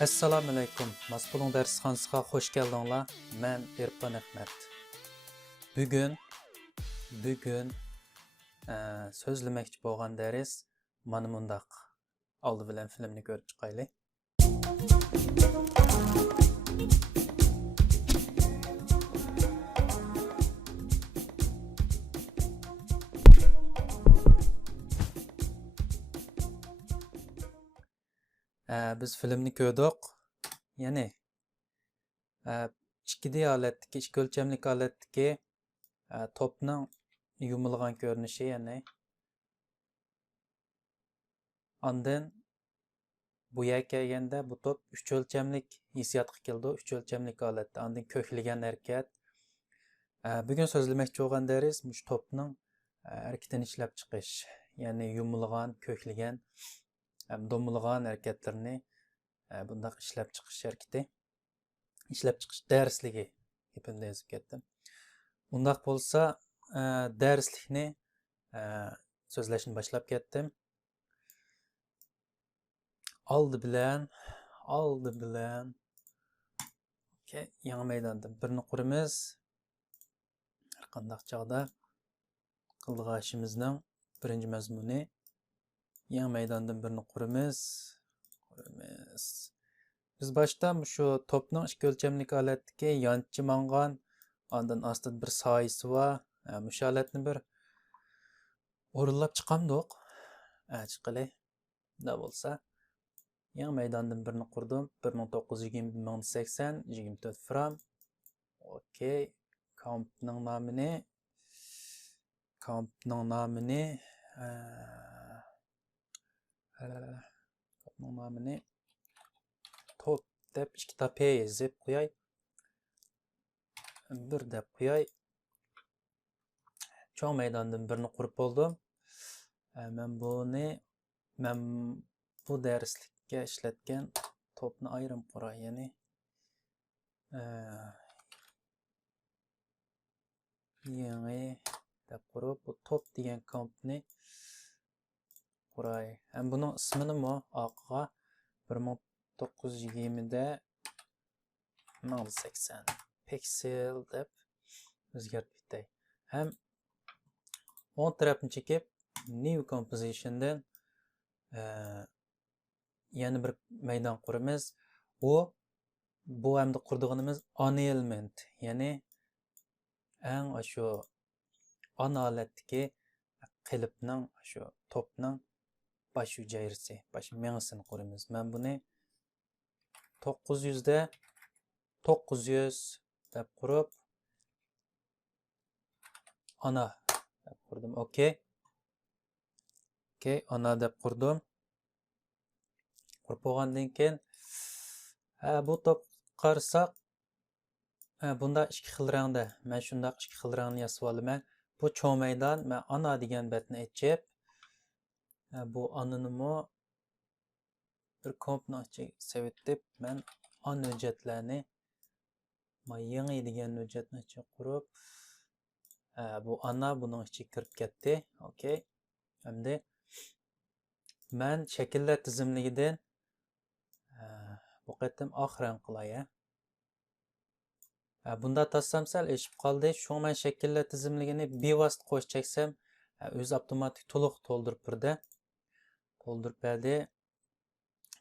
Assalomu alaykum. Mas'ulun darsxonasiga xush keldinglar. Men Irfan Ahmad. Bugun so'zlamoqchi bo'lgan dars mana bundaq. Oldi bilan filmni ko'rib chiqaylik. Biz filmni ko'rdik. Ya'ni ikki holatdagi, ikki o'lchamli holatdagi topning yumilgan ko'rinishi, ya'ni ondan bu yerga kelganda bu top 3 o'lchamlik hissiyotga keldi, 3 o'lchamlik holatda. Ondan ko'kligan harakat. Bugun so'zlamoqchi bo'lgan dars bu topning harakatini ishlab chiqish, ya'ni yumilgan, ko'kligan, do'milgan harakatlarni bundaq ishlab chiqish harakati, ishlab chiqish darsligi deb yozib ketdim. Bundaq bo'lsa, darslikni so'zlashni boshlab ketdim. Oldi bilan yangi maydonda birini quramiz. Har qanday chog'da qildigan ishimizning birinchi mazmuni yangi maydondan birini quramiz. Biz boshda shu topning ikki o'lchamli holatdagi yonchi mangan, ondan ostida bir soyisi bor. Shu holatni bir o'rinlab chiqamdiq. Chiqili. Da bo'lsa yangi maydondan birini qurdim. 1920-1080 24 fram. Okey. Kampning nomini top deb ikkita p yozib qo'yay. Bir deb qo'yay. Cho'ng maydondan birini qurib bo'ldim. Men bu darslikka ishlatgan topni ayrim quray, ya'ni yangi deb qurib bu top degan kompni quray. Ham buning ismini orqaga 1920 da 1080 pixel deb o'zgartib bitay. Ham on tarafni chekib new compositiondan yana bir maydon quramiz. Bu hamda qurdiganimiz ana element, ya'ni eng shu ana holatdagi qilibning shu topning bosh hujayrasi, bosh mengsini quramiz. Men buni 900 da 900 deb qurib ana deb qurdim. Okey, ana deb qurdim. Qurib bo'lgandan keyin bu top qarasak bunda ikki xil rangda. Men shundaq ikki xil rangni yasab olaman. Bu cho'ng maydon, men ana degan betni ochib, bu anini bir kompni ochib sevitib, men ana hujjatlarni yangi degan hujjatni ochib qurib, bu ana buning ichiga kirib ketdi. Okey. Endi men shakllar tizimligidan bu qatam oq rang qilay. Bunda tassam sal eshib qoldi. Shu men shakllar tizimligini bevosita qo'shib cheksam, o'zi avtomatik to'liq to'ldirib berdi.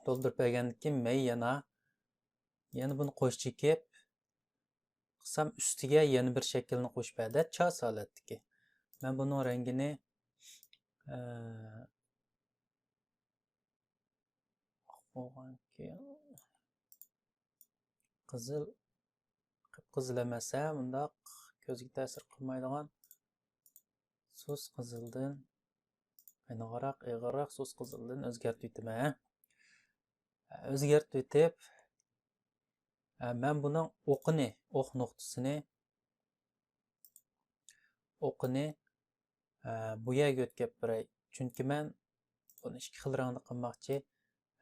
To'ldirib bergandan keyin men yana buni qo'shib chekib qilsam ustiga yana bir shaklni qo'shib berdi. Chas holatdagi. Men buning rangini qizil emasa, bundaq ko'zga ta'sir qilmaydigan suz qizildan ig'roq suz qizildan o'zgartib o'taman. O'zgartib o'tib, men buning o'q nuqtasini bu yerga o'tkazib beray. Chunki men buni ikki xil rangda qilmoqchi.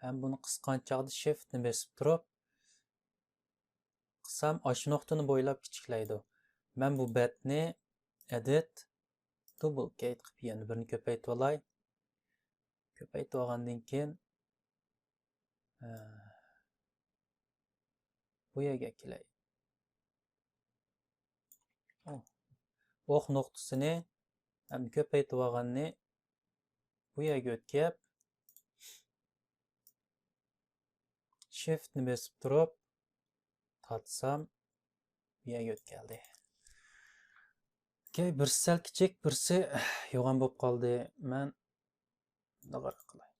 Ham buni qisqan chog'da shiftni bosib turib qilsam, shu nuqtani bo'ylab kichiklaydi. Men bu betni edit duplicate qilib yana birini ko'paytirib olay. Ko'paytirib olgandan keyin bu yerga kelay. O'q nuqtasini ham ko'paytib olganni bu yerga o'tkab, shiftni bosib turib, tortsam bu yerga o'tkaldi. Okay, birsi sal kichik, birsi yo'g'on bo'lib qoldi. Men nima qilay?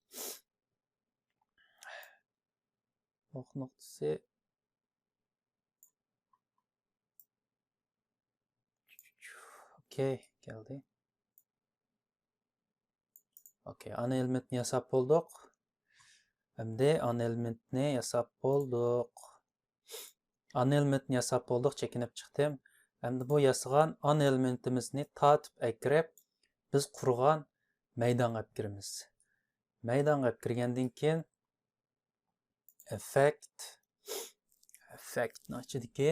O'q nuqtasi okay, geldi. Okay, ana elementni yasab bo'ldik. Endi ana elementni yasab bo'ldik. Ana elementni yasab bo'ldik, chekinib chiqdim. Endi bu yasagan ana elementimizni tatib akirib, biz qurgan maydonga olib kiramiz. Maydonga olib kirgandan keyin effect ichidagi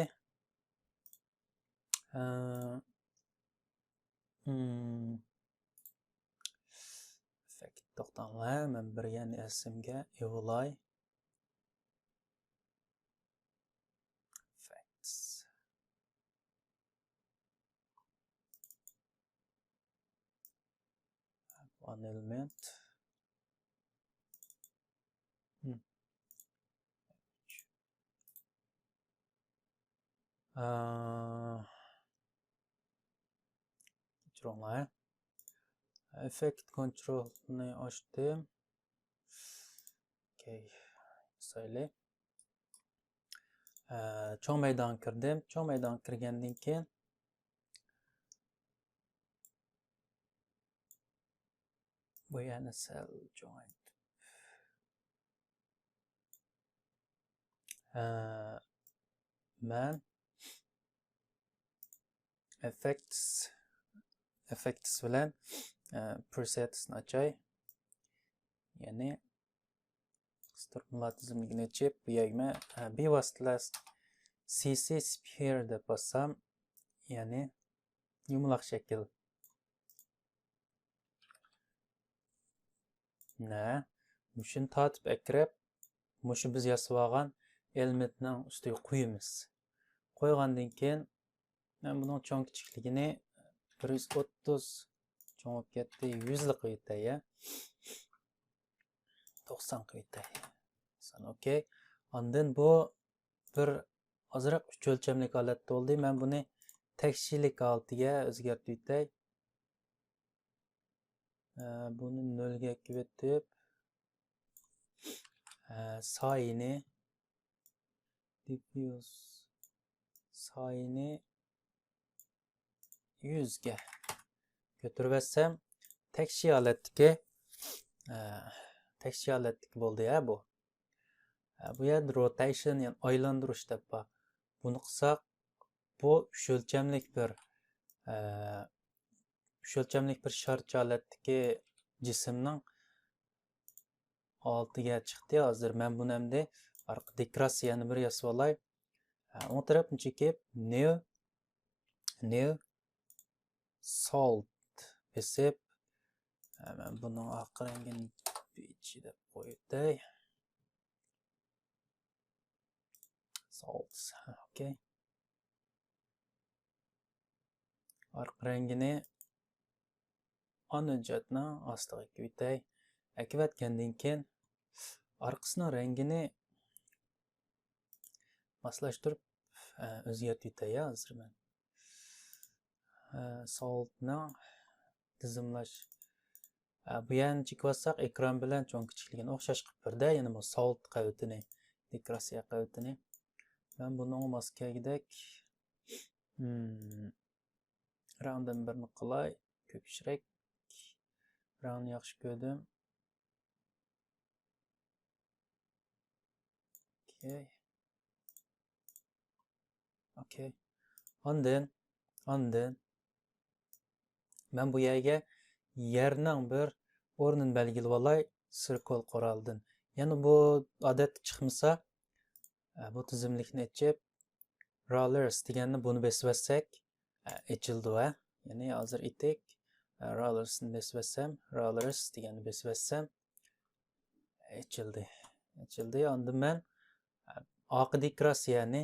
effect to'xtanglar, men bir yana esimga evolay effects one element Control effect control'ni açtım. Okay. Söyle. Çoğ meydan kirdim. Çoğ meydan kirgandan keyin bu yana sal join. Men effects bilan presetsni açay. Yani strukturlar tizimligini açıp bu yerga bevosita CC sphere deb bassam, yani yumaloq shakl. Mushuni tatib akirib, mushu biz yasab olgan elementning ustiga qo'yamiz. Qo'ygandan keyin men buning cho'ng kichikligini 130 cho'ng olib ketdi, 100 lik qo'yitay, 90 qo'yitay. Okay. Ondan bu bir ozroq 3 o'lchamlik holatda bo'ldi. Men buni tekshirlik holatiga o'zgartirib, buni 0 ga kiritib, sayini diffuse sayini 100 ga ko'tarib etsam, tekshir holatdagi bo'ldi ya bu. Bu yerda rotation, yani aylantirish deb bor. Buni qilsak, bu 3 o'lchamlik bir sharcha holatdagi jismning oltiga chiqdi. Hozir men buni endi orqa dekoratsiyani bir yasab olay. O tarafni chekib new salt besib, men buni oq rangini ichida qo'yday. Salts, okay. Oq rangini anojatni ostiga qo'yday. Akvatgandan keyin orqasining rangini moslashtirib o'zgartirib hozir men. Saltni tizimlash. Bu yerni chekib ekran bilan cho'ng kichikligini o'xshash qilib berdi. Ya'ni bu salt qavatini, dekoratsiya qavatini. Men buni maskagidek rounddan birini qilay, ko'pchilik round yaxshi ko'rdim. Okay. Ondan men bu yerga yerning bir o'rnini belgilab olay, circle quraldan. Ya'ni bu odatda chiqmasa, bu tizimlikni ochib rollers deganni buni besib ochildi va ya'ni hozir itek rollersni besib rollers deganni besib ochildi. Endi men oq dekoratsiyani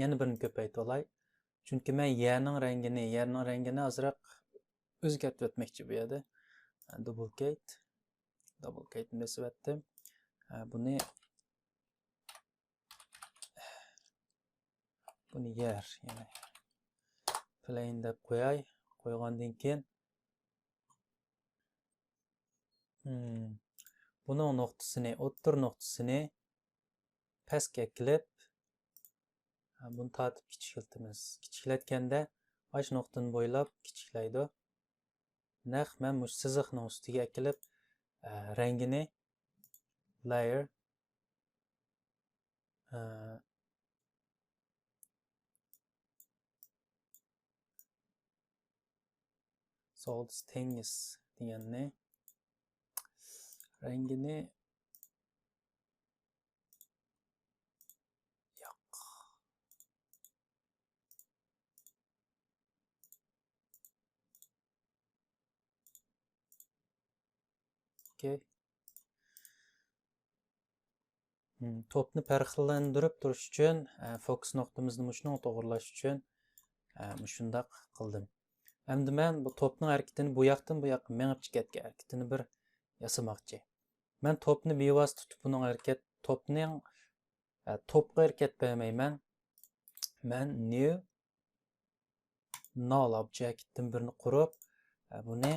yana birini ko'paytib olay. Chunki men yerning rangini ozroq o'zgartib o'tmoqchi bu yerda. Duplicate bosib o'tdim. Buni yer, ya'ni plain deb qo'yay. Qo'ygandan keyin buning nuqtasini, o'ttir nuqtasini pastga qilib, buni tortib kichiklatamiz. Kichiklatganda osh nuqtani bo'ylab kichiklaydi. Naq men bu chiziqning ustiga qilib rangini layer salt things deganni rangini Topni farqlantirib turish uchun fokus nuqtamizni shunga to'g'irlash uchun shundoq qildim. Endi men bu topning harakatini bu yoqdan bu yoqqa mengib chiqayotgan harakatini bir yasamoqchi. Men topni bevosita tutib buning topning topga harakat bermayman. Men new null objectdan birini qurib buni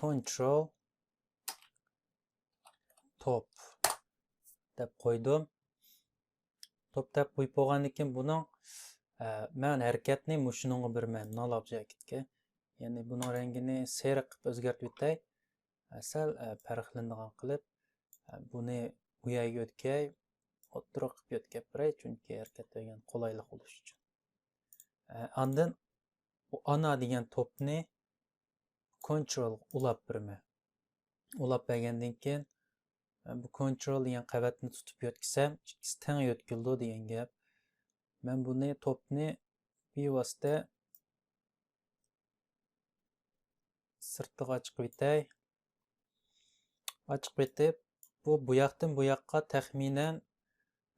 control top deb qo'ydim. Top deb qo'yib bo'lgandan keyin buning men harakatni shunga beraman null objectga. Ya'ni buning rangini sariq qilib o'zgartib o'tay. Sal farqlanadigan qilib buni bu yerga o'tkay, o'ttiroq qilib o'tkab beray, chunki harakat qilgan qulaylik bo'lish uchun. Ondan bu ana degan topni control ulab beraman. Ulab bergandan keyin bu control degan qavatni tutib yo'tkisam, ikkisi teng yo'tkildi degan gap. Men buni topni bevosita sirtiga chiqib o'tay. Açık etib, bu yoqdan bu yoqqa taxminan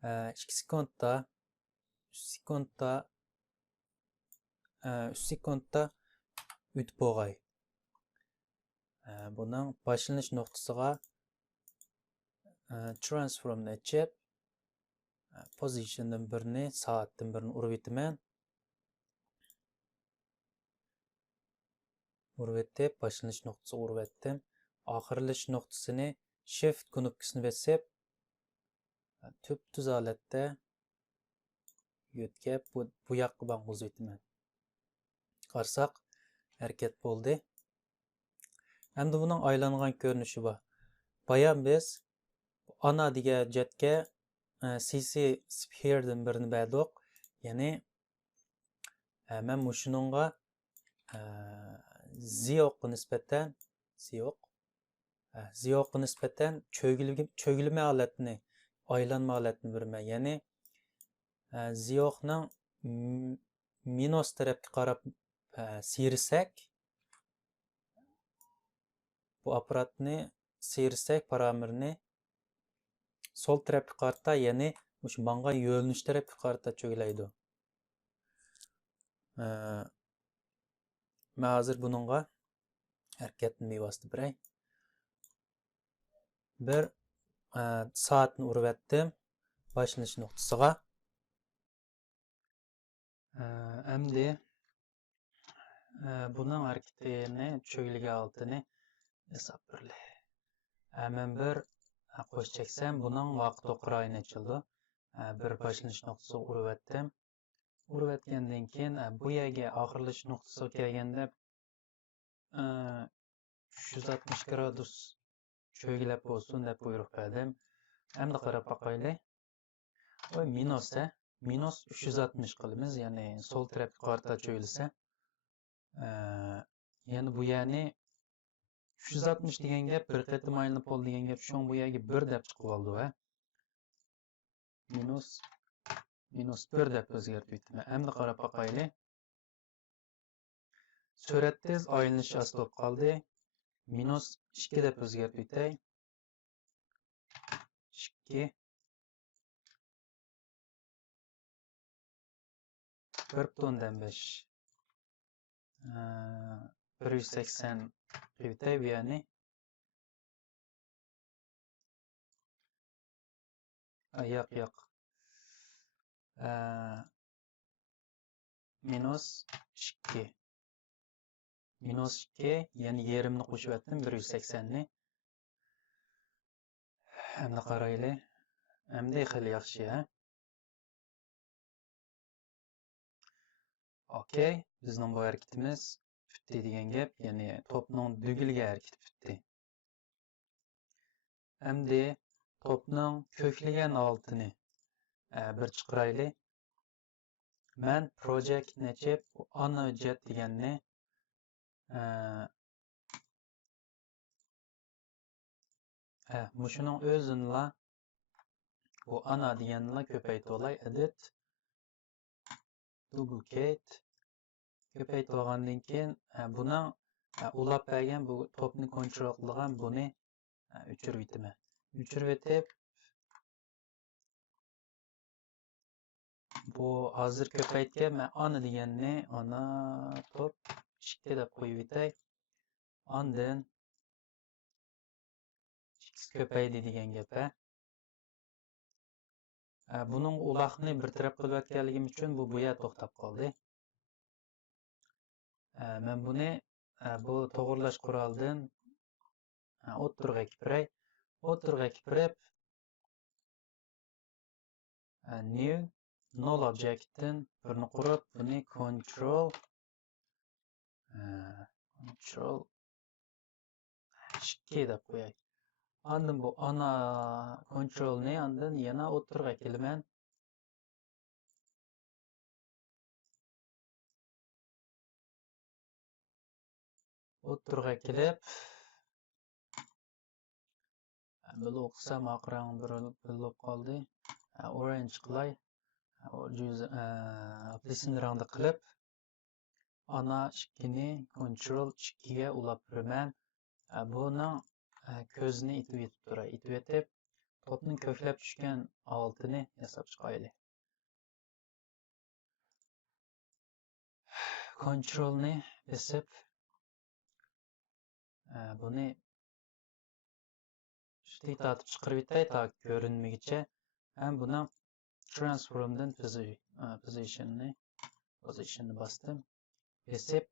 2 sekundda 3 sekundda o'tib bo'lg'ay. Buning boshlanish nuqtasiga transformni ochib, positiondan birini, soatdan birini urib o'taman. Urib o'tib, boshlanish nuqtasiga urib o'tdim. Oxirlash nuqtasini shift knopkasini bosib tüp tuz holatda yo'tkab bu yoqqa bang'izib o'taman. Qarsak harakat bo'ldi. Endi buning aylangan ko'rinishi bor. Bayan biz ana degan jetga CC sphere'dan birini berdik. Ya'ni men shuningga ziyoqqa nisbatan cho'gilma holatni, aylanma holatni beraman. Ya'ni ziyoqning minus tarafga qarab siyirsak, bu apparatni siyirsak parametrni sol tarafga qarata, ya'ni o'sha mangan yo'linish tarafga qarata cho'gilaydi. Men hozir buningga harakatni bevosita beray. Bir soatni urib o'tdim boshlanish nuqtasiga. Endi buning harakatini cho'gilgan altini hesab beraylik. Men bir qo'sh cheksam, buning vaqt o'qirayini ochildi. Bir boshlanish nuqtasiga urib o'tdim. Urib o'tgandan keyin bu yerga oxirlash nuqtasiga kelganda 360 gradus cho'gilab bo'lsin deb buyruq berdim. Endi qarab boqaylik. Voy minus 360 qilamiz, ya'ni sol tarafga qarata cho'gilsa. Ya'ni bu yerni 360 degan gap bir qatim aylanib bo'ldi degan gap shu bu yerga 1 deb chiqib oldi va minus 1 deb o'zgartib o'tdim. Endi qarab boqaylik. Suratdez aylanish asli bo'lib qoldi. Minus 2 deb o'zgartib o'tay. 2 1.5 180 qilibdi bu yerni. Yo'q. Minus 2. Minus 2, yani yerimni qo'shib etdim 180 ni. Endi qaraylik. Endi xili yaxshi, ha? Okey, bizning bu harakatimiz bitdi degan gap, ya'ni to'pning dugiliga harakat bitdi. Endi to'pning ko'kligan oltini bir chiqiraylik. Men project nechib ana hujjat deganni mushuning o'zinla bu ana deganni ko'paytib olay. Edit duplicate ko'paytib olgandan keyin buning ulab bergan bu to'pni kontrol qilgan buni o'chirib o'taman. O'chirib o'tib bu hozir ko'paytgan men ana deganni ana to'p 2 deb qo'yib o'tay. Ondan x ko'paydi degan gap. Buning uloqni bir taraf qilib o'tganligim uchun bu yerda to'xtab qoldi. Men buni bu to'g'irlash qurolidan o'ttirg'a kipiray. O'ttirg'a kipirib new null objectdan birini qurib buni control 2 deb qo'yay. Ondan bu ana controlni ondan yana o'ttirg'a kelaman. O'ttirg'a kelib bu o'qsam oqrang bo'lib qoldi. Orange qilay. Apelsin rangda qilib ana 2ni control 2 ga ulab beraman. Buning ko'zini itib turay. Itib etib to'pning ko'klab tushgan oltini yasab chiqaylik. Controlni bosib buni shunday tortib chiqarib o'tay toki ko'rinmaguncha. Ham buni transformdan positionni bosdim. Bosib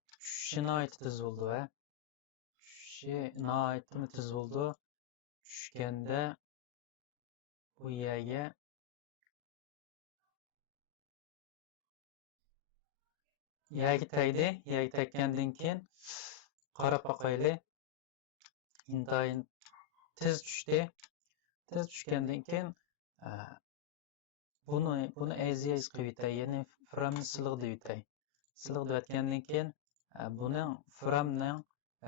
shuni tez bo'ldi va shuni tez bo'ldi. Tushganda bu yerga tegdi. Yerga tekkandan keyin qarab boqaylik. Intayin tez tushdi. Tez tushgandan keyin buni as qilib o'tay, ya'ni framni silg'di o'tay. Silg'di o'tgandan keyin buning framning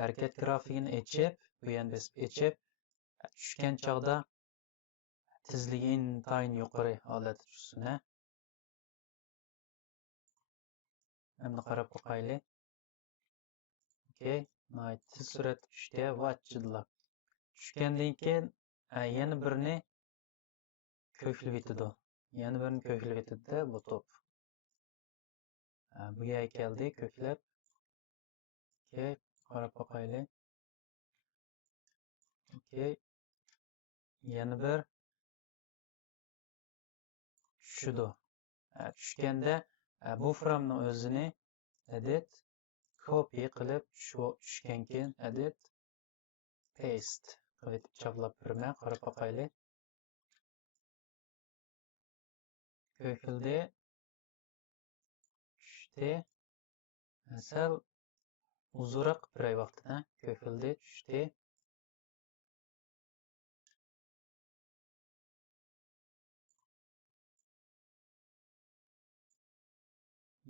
harakat grafikini ochib, bu yerni bosib ochib, tushgan chog'da tezligi intayin yuqori holatga tushsin. Endi qarab boqaylik. Okey, tez suratda tushdi, vachidlab. Tushgandan keyin yana birini ko'klab o'tadi. Yana birini ko'klab o'tadi bu to'p. Bu yerga keldi, ko'klab. Okey, qarab boqaylik. Okey. Yana bir tushdi. Tushganda bu framning o'zini edit copy qilib tushgan keyin edit paste qilib choplab beraman. Qarab boqaylik. Ko'kildi. Tushdi. Sal uzunroq biray vaqtda ko'kildi, tushdi.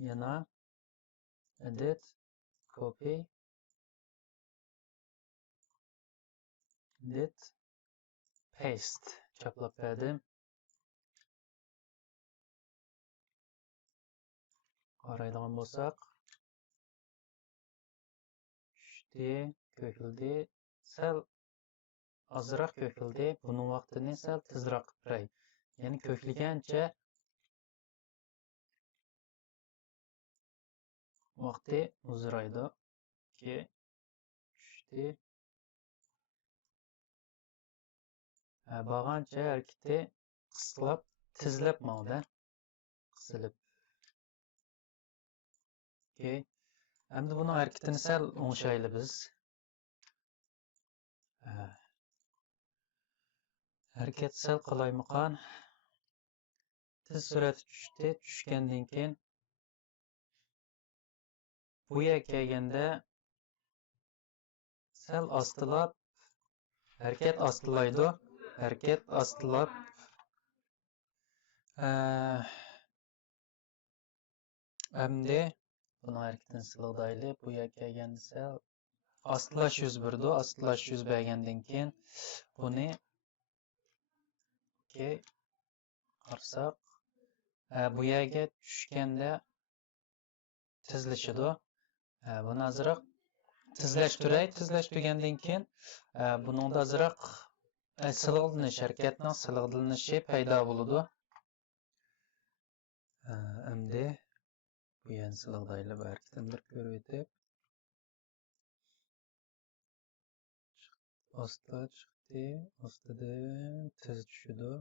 Yana edit copy edit paste choplab berdim. Qaraydigan bo'lsak, tushdi, ko'kildi, sal ozroq ko'kildi. Buning vaqtini sal tezroq biray. Ya'ni ko'kligancha vaqti uzraydi. Tushdi. Bağancha hareketi qisqalab, tizlab mağda. Qisilib. Endi buning hareketini sal o'ngshayli biz. Harakat sal qalaymaqan. Tez sur'ati tushdi. Tushgandan keyin bu yerga kelganda sal ostilab harakat ostilaydi. Harakat ostilab endi buni harakatini silg'dayli. Bu yerga kelganda sal ostilash yuz berdi. Ostilash yuz bergandan keyin buni qarasak bu yerga tushganda tizlashidi. Buni azroq tizlashtiray. Tizlashtirgandan keyin buningda azroq silg'ilanish, harakatning silg'ilanishi paydo bo'ladi. Endi bu yerni silg'dayli bu harakatni bir ko'rib o'tib. Ostida chiqdi, ostidan tiz tushdi.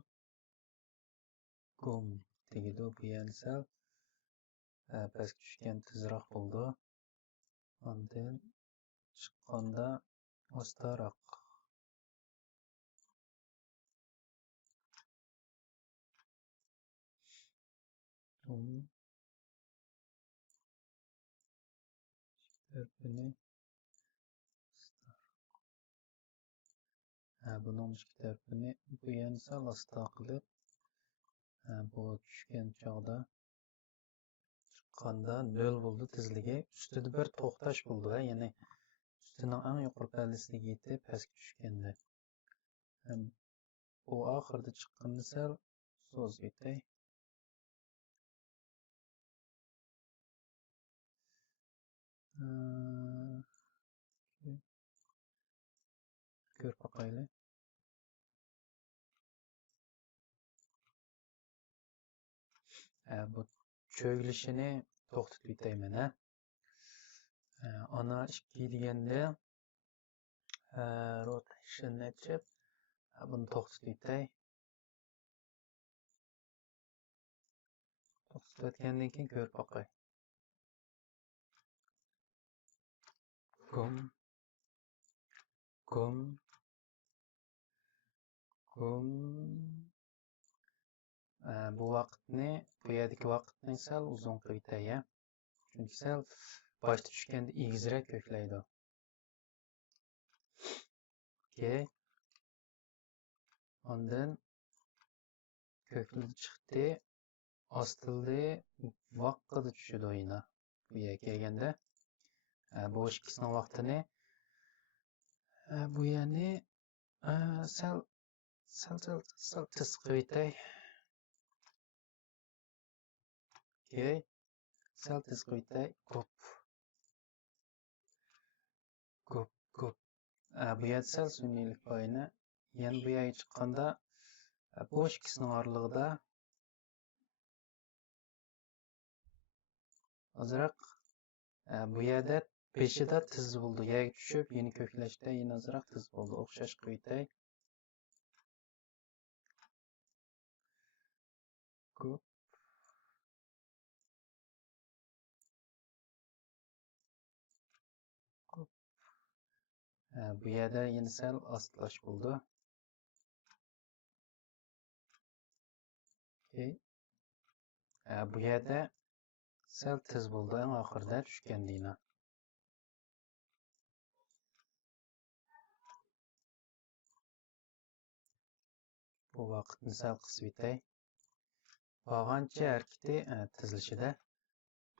Gum tegdi. Bu yerni sal pastga tushgan tezroq bo'ldi. Ondan chiqqanda ostaroq. Tarafini buning ikki tarafini bu yerni sal asta qilib bu tushgan chog'da chiqqanda 0 bo'ldi tezligi. Ustida bir to'xtash bo'ldi va ya'ni ustining eng yuqori pallasiga yetib pastga tushganda. Bu oxirida chiqqanda sal so'z o'tay. Ko'rib boqaylik. Bu cho'gilishini to'xtatib o'tayman. Ana 2 deganda rotation chip buni to'xtatib o'tay. To'xtatib o'tgandan keyin ko'rib boqay. Gum. Bu vaqtni, bu yerdagi vaqtni sal uzun qilib o'tay. Chunki sal boshda tushganda egizroq ko'klaydi. Ondan ko'kladi chiqdi. Ostildi vaqtida tushdi o'yina. Bu yerga kelganda bu ikkisining vaqtini bu yerni sal tez qilib o'tay. Sal tez qilib o'tay. Ko'p. Bu yerda sal sun'iylik boyini. Yana bu yerga chiqqanda bu ikkisining oralig'ida azroq bu yerda peshida tiz bo'ldi. Yerga tushib, yana ko'klashda yana azroq tiz bo'ldi. O'xshash qilib o'tay. Ko'p. Bu yerda yana sal ostilash bo'ldi. Bu yerda sal tiz bo'ldi. Eng oxirida tushgandina. Bu vaqtni sal qisib o'tay. Bağancha harakati tizilishida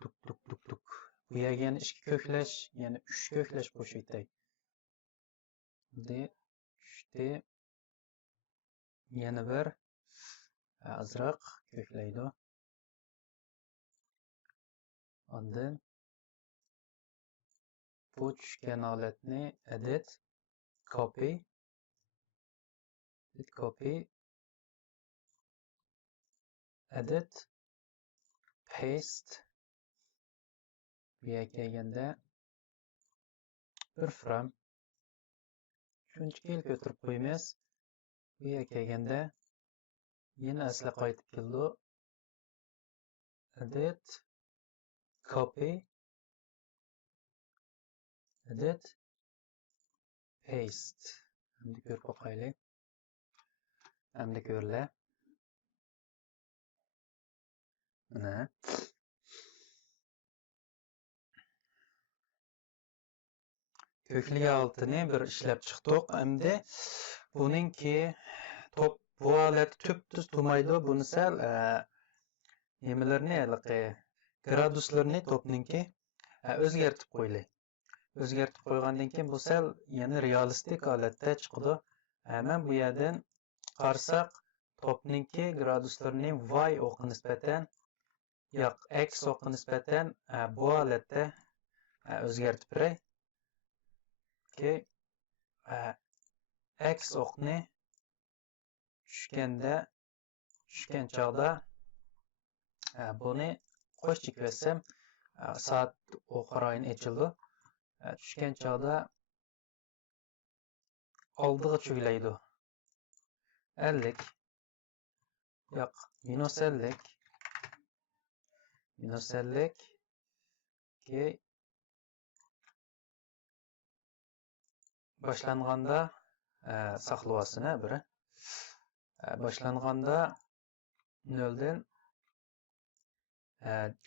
tuk. Bu yerga yana 2 ko'klash, yana 3 ko'klash qo'shib o'tay. Tushdi. Yana bir azroq ko'klaydi. Ondan bu tushgan holatni edit copy edit paste bu yerga kelganda 1 fram shuncha yil ko'tarib qo'yamiz. Bu yerga kelganda yana asli qaytib keldi. Edit copy edit paste. Endi ko'rib boqaylik. Endi ko'rlar. Mana ko'klik altini bir ishlab chiqdik. Endi buningki top bu holat tüp-tüz turmaydi. Buni sal nimalarni, graduslarni topninki o'zgartib qo'yaylik. O'zgartib qo'ygandan keyin bu sal yana realistik holatda chiqadi. Hemen bu yerdan qarasak topninki graduslarini y o'qi nisbatan yo'q x o'qi nisbatan bu holatda o'zgartib beray. X o'qni tushgan chog'da buni qo'shib ko'rsam soat o'qaroyin ochildi. Tushgan chog'da oldiga cho'glaydi. 50 yo'q minus 50 boshlanganda saqlayasini biri. Boshlanganda 0 dan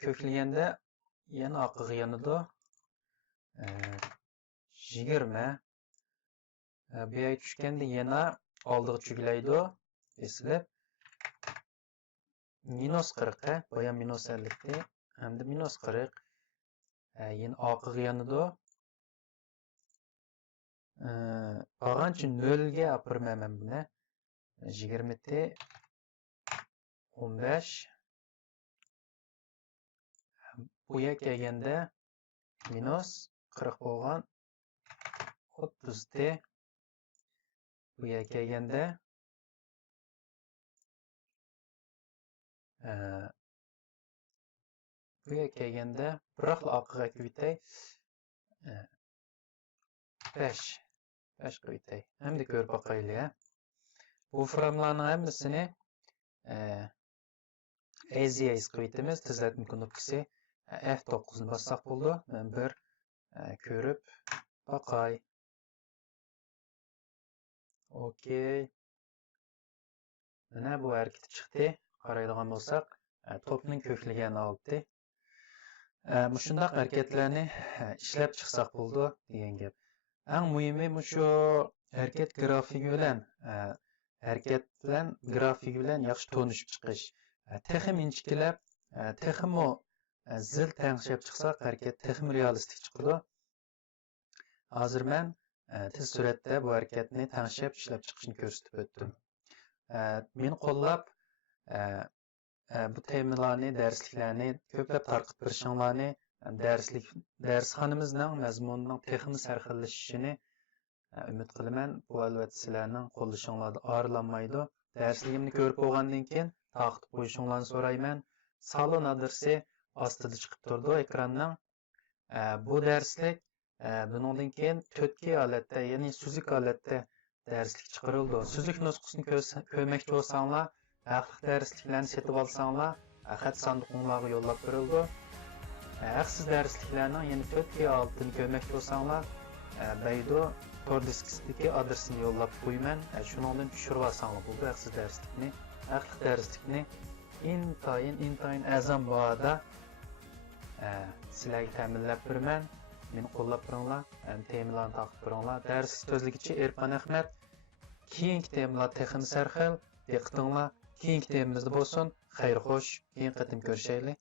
ko'klaganda yana oqiga yanadi. 20 bu yerga tushganda yana oldiga cho'glaydi. Eslab minus 40 boya minus 50 hamda minus 40 yana oqiga yanadi. Bağançı 0'ga apırmam buni. 20'te 15 bu yerga kelganda minus 40 bo'lgan 30'te bu yerga kelganda biroq oqiga ko'ytay 5 qo'ytay. Endi ko'rib boqaylik. Bu framlarning hammasini AZS qo'yamiz. Tizlatma knopkasi F9 ni bossak bo'ldi. Men bir ko'rib boqay. Okey. Mana bu harakat chiqdi. Qaraydigan bo'lsak, topning ko'kligini oldi. Shundaq harakatlarni ishlab chiqsak bo'ldi degan gap. Eng muhimi shu harakat grafigi bilan yaxshi tanishib chiqish. Texim inchikilab, teximmo zil tanishib chiqsak, harakat texim realistik chiqadi. Hozir men tez suratda bu harakatni tanishib ishlab chiqishni ko'rsatib o'tdim. Meni qo'llab bu temalarni, darsliklarni ko'plab tarqatib berishinglarni, darsxonamizning mazmunining texnik sarxillashishini umid qilaman. Bu albatta sizlarning qo'llashinglarda arilanmaydi. Darsligimni ko'rib bo'lgandan keyin taqib qo'yishinglarni so'rayman. Salon adresi ostida chiqib turdi ekranning. Bu darslik bundan keyin 4K holatda, ya'ni suzik holatda darslik chiqarildi. Suzik nusxasini ko'rmoqchi bo'lsanglar, haqli darsliklarni setib olsanglar, xat sanduqingizga yo'llab berildi. Haqsiz darsliklarning yana 4K holatini ko'rmoqchi bo'lsanglar, Baydo tor diskisidagi adresini yo'llab qo'yman. Shuningdan tushirib olsanglar bo'ldi haqsiz darslikni. Haqli darslikni intayin azam bo'ada sizlarga ta'minlab beraman. Meni qo'llab turinglar, temalarni taqib turinglar. Dars so'zligichi Erpan Ahmad. Keyingi temalar texnik sarxil, diqqatinglar. Keyingi temamizda bo'lsin. Xayr xo'sh, keyin qatim ko'rishaylik.